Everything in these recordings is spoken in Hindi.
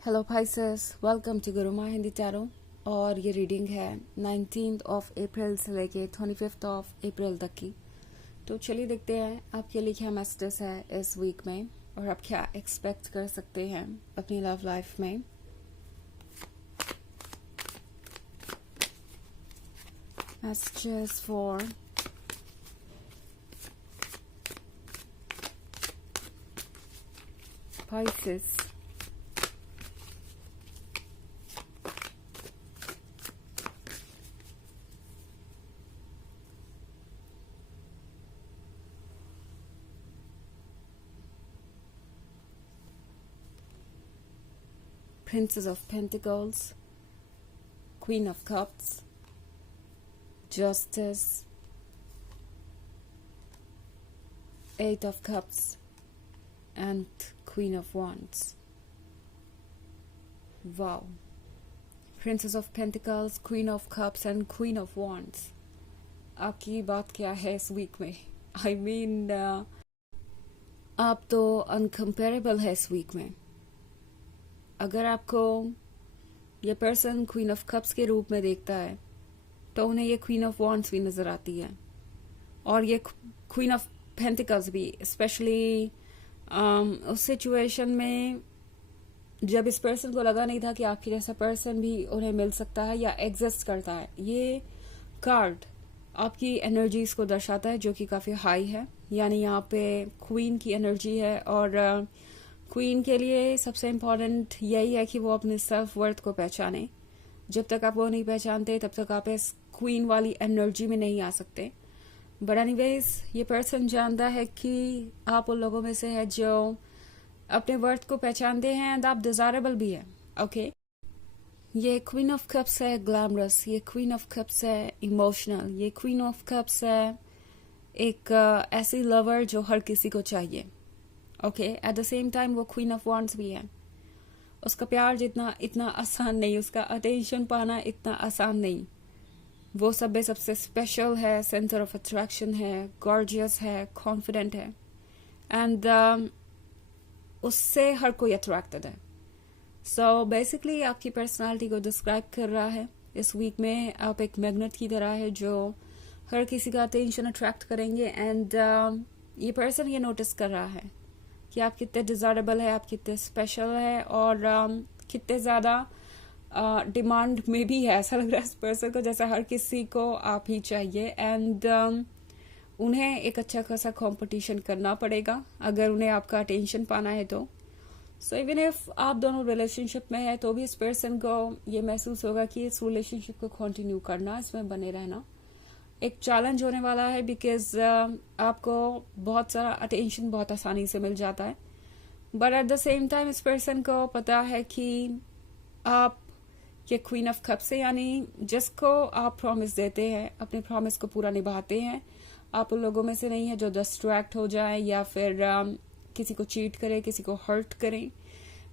Hello Pisces, welcome to Gurumaa Hindi tarot. और ये रीडिंग है 19th ऑफ अप्रैल से लेके 25th ऑफ अप्रैल तक की। तो चलिए देखते हैं आपके लिए क्या मैसेजेस है इस वीक में और आप क्या एक्सपेक्ट कर सकते हैं अपनी लव लाइफ में। Messages for Pisces। Princess of Pentacles, Queen of Cups, Justice, Eight of Cups, and Queen of Wands. Wow. Princess of Pentacles, Queen of Cups and Queen of Wands. आपकी बात क्या है इस वीक में? I mean, आप तो अनकम्पेरेबल है इस वीक में। अगर आपको ये पर्सन क्वीन ऑफ कप्स के रूप में देखता है तो उन्हें ये क्वीन ऑफ वॉन्ड्स भी नजर आती है और ये क्वीन ऑफ पेंटिकल्स भी, स्पेशली उस सिचुएशन में जब इस पर्सन को लगा नहीं था कि आपके जैसा पर्सन भी उन्हें मिल सकता है या एग्जिस्ट करता है। ये कार्ड आपकी एनर्जीज को दर्शाता है जो कि काफी हाई है, यानी यहाँ पे क्वीन की एनर्जी है और क्वीन के लिए सबसे इम्पोर्टेंट यही है कि वो अपने सेल्फ वर्थ को पहचाने। जब तक आप वो नहीं पहचानते तब तक आप इस क्वीन वाली एनर्जी में नहीं आ सकते। बट एनीवेज ये पर्सन जानता है कि आप उन लोगों में से है जो अपने वर्थ को पहचानते हैं एंड आप डिजायरेबल भी है। ओके, ये क्वीन ऑफ कप्स है ग्लैमरस, ये क्वीन ऑफ कप्स है इमोशनल, ये क्वीन ऑफ कप्स है एक ऐसी लवर जो हर किसी को चाहिए। Okay, at the same time वो क्वीन ऑफ वॉन्ड्स भी है। उसका प्यार जितना इतना आसान नहीं, उसका अटेंशन पाना इतना आसान नहीं। वो सब में सबसे स्पेशल है, सेंटर ऑफ अट्रैक्शन है, गॉर्जियस है, कॉन्फिडेंट है एंड उससे हर कोई अट्रैक्टेड है। सो बेसिकली आपकी पर्सनालिटी को डिस्क्राइब कर रहा है। इस वीक में आप एक मैग्नेट की तरह है जो हर किसी का अटेंशन अट्रैक्ट करेंगे एंड ये पर्सन ये नोटिस कर रहा है कि आप कितने डिजायरेबल है, आप कितने स्पेशल है और कितने ज़्यादा डिमांड में भी है। ऐसा लग रहा है इस पर्सन को जैसे हर किसी को आप ही चाहिए एंड उन्हें एक अच्छा खासा कंपटीशन करना पड़ेगा अगर उन्हें आपका अटेंशन पाना है तो। सो इवन इफ आप दोनों रिलेशनशिप में है तो भी इस पर्सन को ये महसूस होगा कि इस रिलेशनशिप को कंटिन्यू करना, इसमें बने रहना एक चैलेंज होने वाला है बिकॉज आपको बहुत सारा अटेंशन बहुत आसानी से मिल जाता है। But at the same time इस पर्सन को पता है कि आप ये क्वीन ऑफ कप से, यानी जिसको आप प्रॉमिस देते हैं अपने प्रॉमिस को पूरा निभाते हैं। आप उन लोगों में से नहीं है जो डिस्ट्रैक्ट हो जाए या फिर किसी को चीट करे, किसी को हर्ट करें।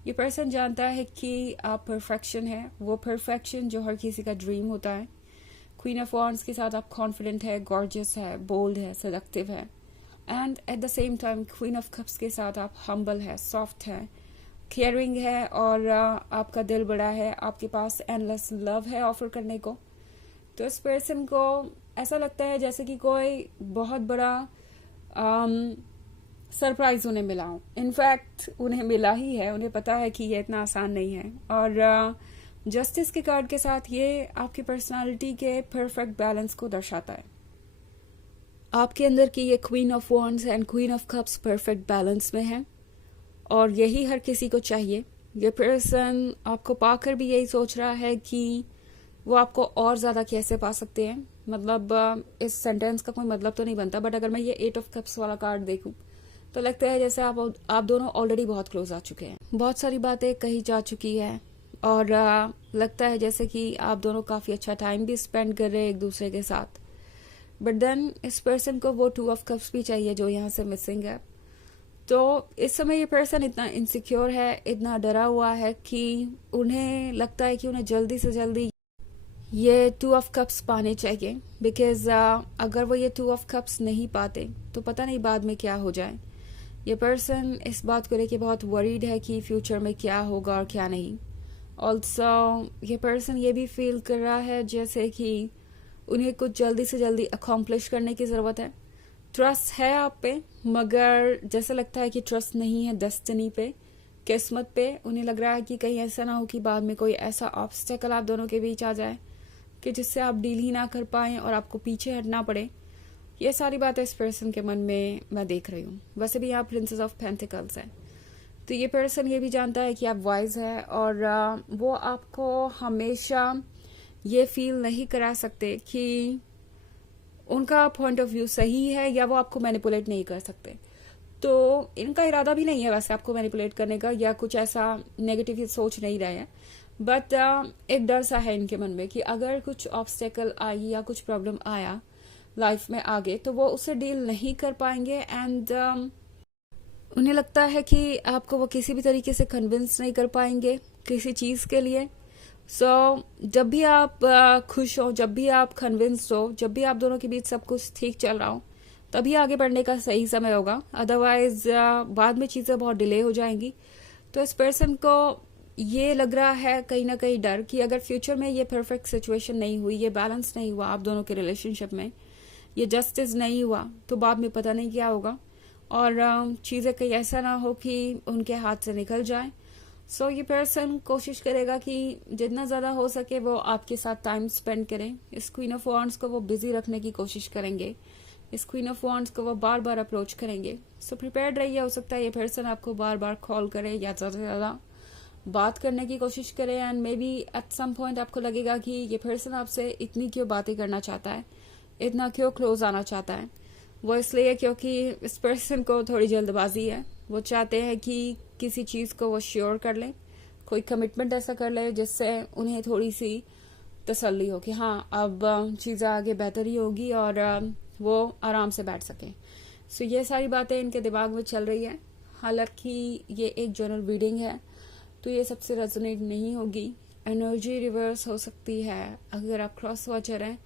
ये पर्सन जानता है कि आप परफेक्शन है, वो परफेक्शन जो हर किसी का ड्रीम होता है। क्वीन ऑफ वॉन्ड्स के साथ आप कॉन्फिडेंट है, गॉर्जियस है, बोल्ड है, सेडक्टिव है and at the same time queen of cups के साथ आप हम्बल है, सॉफ्ट है, केयरिंग है और आपका दिल बड़ा है, आपके पास एंडलेस लव है ऑफर करने को। तो इस पर्सन को ऐसा लगता है जैसे कि कोई बहुत बड़ा सरप्राइज उन्हें मिला हो। इनफैक्ट उन्हें मिला ही है, उन्हें पता है कि ये इतना आसान नहीं है। और जस्टिस के कार्ड के साथ ये आपकी पर्सनालिटी के परफेक्ट बैलेंस को दर्शाता है। आपके अंदर की ये queen of wands and queen of cups perfect balance में है और यही हर किसी को चाहिए। ये पर्सन आपको पाकर भी यही सोच रहा है कि वो आपको और ज्यादा कैसे पा सकते हैं। मतलब इस सेंटेंस का कोई मतलब तो नहीं बनता, बट अगर मैं ये एट ऑफ कप्स वाला कार्ड देखूं तो लगता है जैसे आप दोनों ऑलरेडी बहुत क्लोज आ चुके हैं, बहुत सारी बातें कही जा चुकी है और लगता है जैसे कि आप दोनों काफी अच्छा टाइम भी स्पेंड कर रहे हैं एक दूसरे के साथ। बट देन इस पर्सन को वो टू ऑफ कप्स भी चाहिए जो यहाँ से मिसिंग है। तो इस समय ये पर्सन इतना इनसिक्योर है, इतना डरा हुआ है कि उन्हें लगता है कि उन्हें जल्दी से जल्दी ये टू ऑफ कप्स पाने चाहिए बिकॉज अगर वो ये टू ऑफ कप्स नहीं पाते तो पता नहीं बाद में क्या हो जाए। ये पर्सन इस बात को लेके बहुत वरीड है कि फ्यूचर में क्या होगा और क्या नहीं। ऑल्सो ये पर्सन ये भी फील कर रहा है जैसे कि उन्हें कुछ जल्दी से जल्दी अकॉम्प्लिश करने की ज़रूरत है। ट्रस्ट है आप पे, मगर जैसा लगता है कि ट्रस्ट नहीं है डेस्टिनी पे, किस्मत पे। उन्हें लग रहा है कि कहीं ऐसा ना हो कि बाद में कोई ऐसा ऑब्स्टेकल आप दोनों के बीच आ जाए कि जिससे आप डील ही ना कर पाएं और आपको पीछे हटना पड़े। ये सारी बातें इस पर्सन के मन में मैं देख रही हूँ। वैसे भी यहाँ प्रिंसेस ऑफ पेंटिकल्स है, तो ये पर्सन ये भी जानता है कि आप वाइज है और वो आपको हमेशा ये फील नहीं करा सकते कि उनका पॉइंट ऑफ व्यू सही है, या वो आपको मैनिपुलेट नहीं कर सकते। तो इनका इरादा भी नहीं है वैसे आपको मैनिपुलेट करने का, या कुछ ऐसा नेगेटिव सोच नहीं रहे हैं। बट एक डर सा है इनके मन में कि अगर कुछ ऑब्स्टेकल आई या कुछ प्रॉब्लम आया लाइफ में आगे, तो वो उससे डील नहीं कर पाएंगे। एंड उन्हें लगता है कि आपको वो किसी भी तरीके से कन्विंस नहीं कर पाएंगे किसी चीज़ के लिए। जब भी आप खुश हो, जब भी आप कन्विंस्ड हो, जब भी आप दोनों के बीच सब कुछ ठीक चल रहा हो, तभी आगे बढ़ने का सही समय होगा। अदरवाइज बाद में चीज़ें बहुत डिले हो जाएंगी। तो इस पर्सन को ये लग रहा है कहीं ना कहीं डर कि अगर फ्यूचर में ये परफेक्ट सिचुएशन नहीं हुई, ये बैलेंस नहीं हुआ आप दोनों के रिलेशनशिप में, ये जस्टिस नहीं हुआ, तो बाद में पता नहीं क्या होगा और चीज़ें कहीं ऐसा ना हो कि उनके हाथ से निकल जाए। ये पर्सन कोशिश करेगा कि जितना ज़्यादा हो सके वो आपके साथ टाइम स्पेंड करें। इस क्वीन ऑफ वॉन्ड्स को वो बिजी रखने की कोशिश करेंगे, इस क्वीन ऑफ वॉन्ड्स को वो बार बार अप्रोच करेंगे। प्रिपेयर्ड रहिए, हो सकता है ये पर्सन आपको बार बार कॉल करे या ज़्यादा से ज़्यादा बात करने की कोशिश करे। And maybe at some point आपको लगेगा कि ये पर्सन आपसे इतनी क्यों बातें करना चाहता है, इतना क्यों क्लोज आना चाहता है। वो इसलिए क्योंकि इस पर्सन को थोड़ी जल्दबाजी है। वो चाहते हैं कि किसी चीज़ को वो श्योर कर लें, कोई कमिटमेंट ऐसा कर ले जिससे उन्हें थोड़ी सी तसल्ली हो कि हाँ अब चीज़ें आगे बेहतर ही होगी और वो आराम से बैठ सके। ये सारी बातें इनके दिमाग में चल रही है। हालांकि ये एक जनरल रीडिंग है, तो ये सबसे रेजोनेट नहीं होगी। एनर्जी रिवर्स हो सकती है अगर आप क्रॉस वॉचर हैं।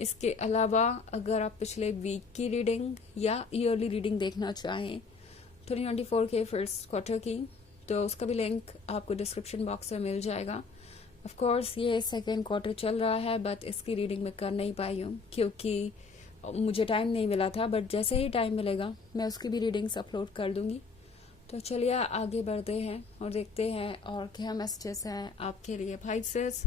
इसके अलावा अगर आप पिछले वीक की रीडिंग या ईयरली रीडिंग देखना चाहें 2024 के फर्स्ट क्वार्टर की, तो उसका भी लिंक आपको डिस्क्रिप्शन बॉक्स में मिल जाएगा। ऑफ कोर्स ये सेकेंड क्वार्टर चल रहा है, बट इसकी रीडिंग मैं कर नहीं पाई हूँ क्योंकि मुझे टाइम नहीं मिला था। बट जैसे ही टाइम मिलेगा मैं उसकी भी रीडिंग्स अपलोड कर दूंगी। तो चलिए आगे बढ़ते हैं और देखते हैं और क्या मैसेजेस हैं आपके लिए। Pisces,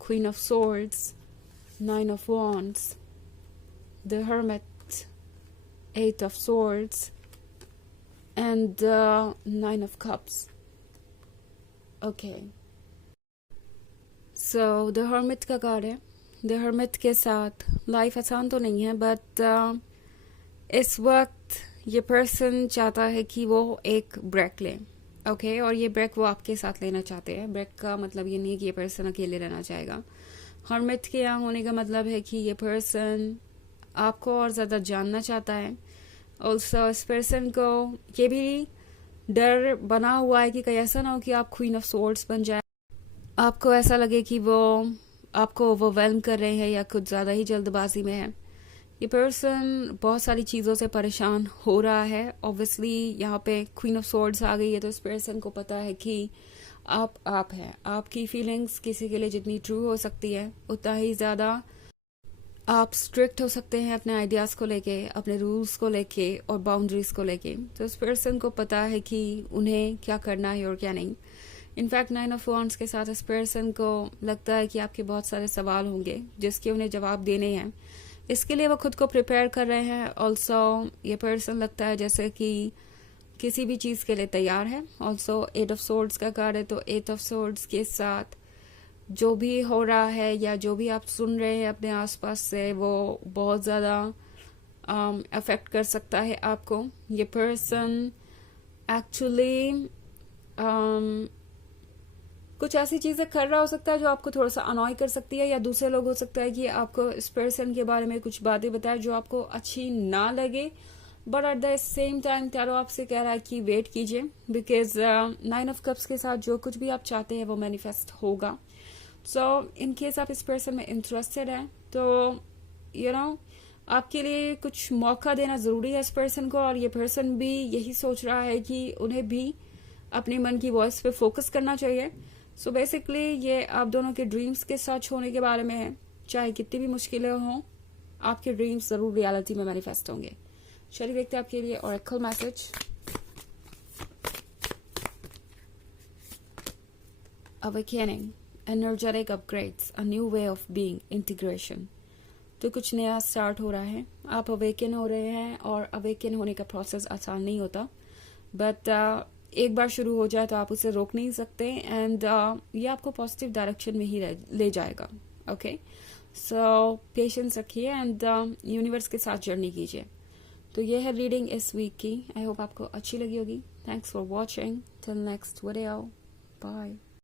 Queen of Swords, Nine of Wands, the Hermit, Eight of Swords, and Nine of Cups. Okay. The Hermit का कार्ड है। द हर्मिट के साथ लाइफ आसान तो नहीं है, बट इस वक्त ये पर्सन चाहता है कि वो एक ब्रेक ले। ओके, और ये ब्रेक वो आपके साथ लेना चाहते हैं। ब्रेक का मतलब ये नहीं है कि ये पर्सन अकेले रहना चाहेगा। हर्मिट के यहाँ होने का मतलब है कि ये पर्सन आपको और ज़्यादा जानना चाहता है। ऑल्सो इस पर्सन को ये भी डर बना हुआ है कि कहीं ऐसा ना हो कि आप क्वीन ऑफ सोर्ड्स बन जाए, आपको ऐसा लगे कि वो आपको ओवरवेल्म कर रहे हैं या कुछ ज़्यादा ही जल्दबाजी में है। ये पर्सन बहुत सारी चीज़ों से परेशान हो रहा है। ऑब्वियसली यहाँ पे क्वीन ऑफ सोर्ड्स आ गई है, तो इस पर्सन को पता है कि आप हैं। आपकी फीलिंग्स किसी के लिए जितनी ट्रू हो सकती है, उतना ही ज़्यादा आप स्ट्रिक्ट हो सकते हैं अपने आइडियाज़ को लेके, अपने रूल्स को लेके और बाउंड्रीज को लेके। तो इस पर्सन को पता है कि उन्हें क्या करना है और क्या नहीं। इनफैक्ट नाइन ऑफ वॉन्ड्स के साथ इस पर्सन को लगता है कि आपके बहुत सारे सवाल होंगे जिसके उन्हें जवाब देने हैं। इसके लिए वो खुद को प्रिपेयर कर रहे हैं। ऑल्सो ये पर्सन लगता है जैसे कि किसी भी चीज़ के लिए तैयार है। ऑल्सो एट ऑफ सोर्ड्स का कार्ड है, तो एट ऑफ सोर्ड्स के साथ जो भी हो रहा है या जो भी आप सुन रहे हैं अपने आसपास से, वो बहुत ज़्यादा अफेक्ट कर सकता है आपको। ये पर्सन एक्चुअली कुछ ऐसी चीज़ें कर रहा हो सकता है जो आपको थोड़ा सा अनॉय कर सकती है, या दूसरे लोग हो सकता है कि आपको इस पर्सन के बारे में कुछ बातें बताए जो आपको अच्छी ना लगे। But at the same time tarot आपसे कह रहा है कि वेट कीजिए, बिकॉज नाइन ऑफ कप्स के साथ जो कुछ भी आप चाहते हैं वो मैनिफेस्ट होगा। इन केस आप इस पर्सन में इंटरेस्टेड हैं तो आपके लिए कुछ मौका देना ज़रूरी है इस पर्सन को, और ये पर्सन भी यही सोच रहा है कि उन्हें भी अपने मन की वॉइस पे फोकस करना चाहिए। सो बेसिकली ये आप दोनों के ड्रीम्स के सच होने के बारे में है। चाहे कितनी भी मुश्किलें हों, आपके ड्रीम्स ज़रूर रियलिटी में मैनिफेस्ट होंगे। चलिए देखते हैं आपके लिए oracle message. Awakening, energetic upgrades, a new way of being, integration. तो कुछ नया स्टार्ट हो रहा है, आप अवेकन हो रहे हैं, और अवेकन होने का प्रोसेस आसान नहीं होता, बट एक बार शुरू हो जाए तो आप उसे रोक नहीं सकते, एंड ये आपको पॉजिटिव डायरेक्शन में ही ले जाएगा। ओके, सो पेशेंस रखिए एंड यूनिवर्स के साथ जर्नी कीजिए। तो ये है रीडिंग इस वीक की। आई होप आपको अच्छी लगी होगी। Thanks for watching, till next video, bye.